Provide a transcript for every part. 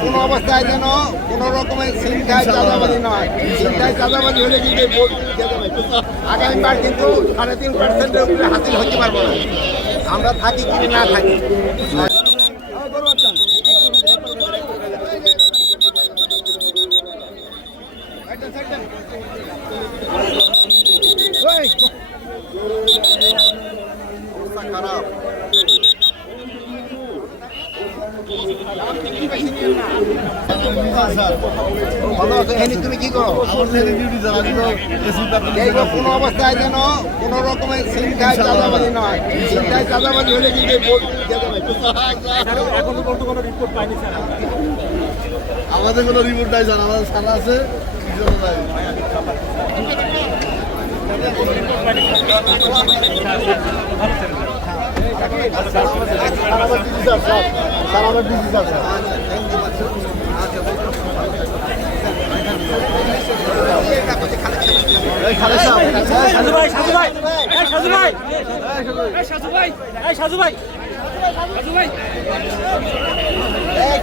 কোনো অবস্থায় যেন কোনো রকমের চিন্তায় চাঁদাবাজি নয়। চিন্তায় চাঁদাবাজি হলে কিন্তু ভোট আগামীবার কিন্তু সাড়ে তিন পার্সেন্টের উপরে হাসিল হতে পারব না। আমরা থাকি কি না থাকি? খারাপ। তুমি কি করো কোনো অবস্থায় যেন কোনো রকমের চিন্তায় চাঁদাবাজি নয়। চিন্তায় চাঁদাবাজি হলে কিন্তু এই ভোট খেতে হবে এখন পর্যন্ত কোনো রিপোর্ট পাইনি স্যার আমাদের। কোনো রিপোর্ট নাই জান আমাদের সারা আছে সাজু ভাই সাজু ভাই এই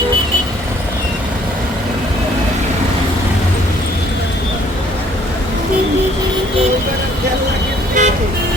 Thank you.